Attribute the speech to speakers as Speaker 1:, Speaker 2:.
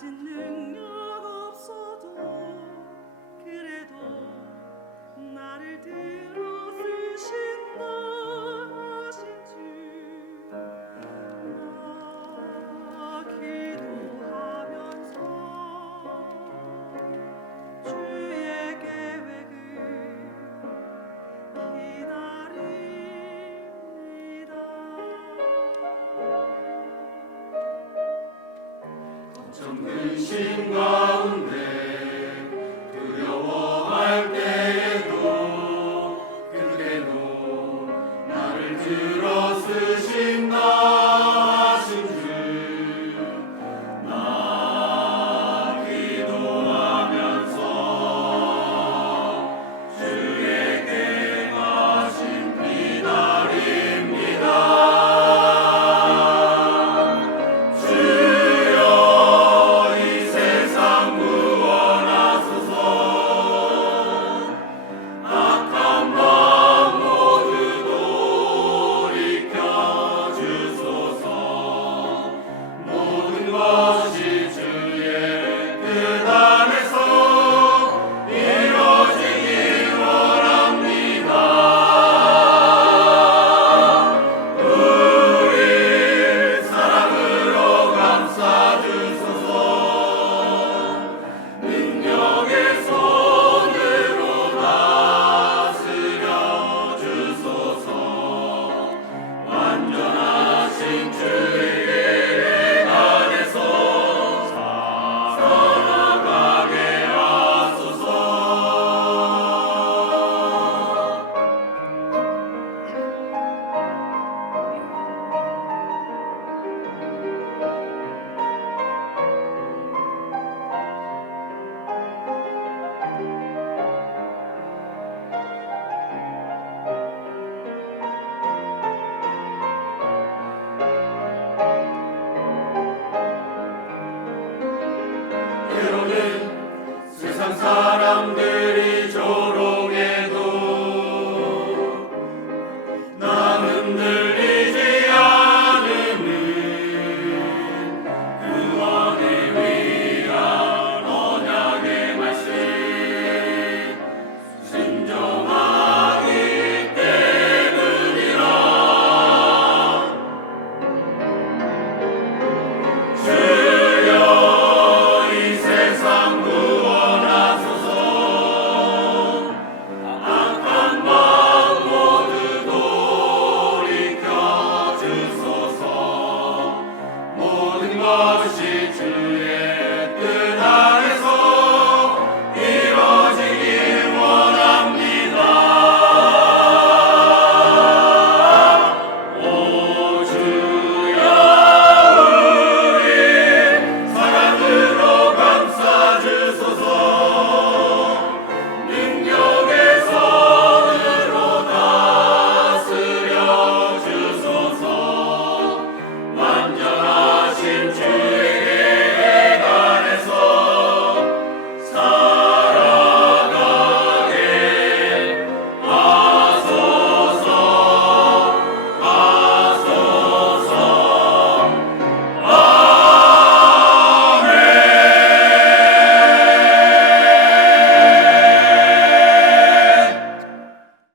Speaker 1: 같은 능력
Speaker 2: 정근신과 was Sansar. спаситель.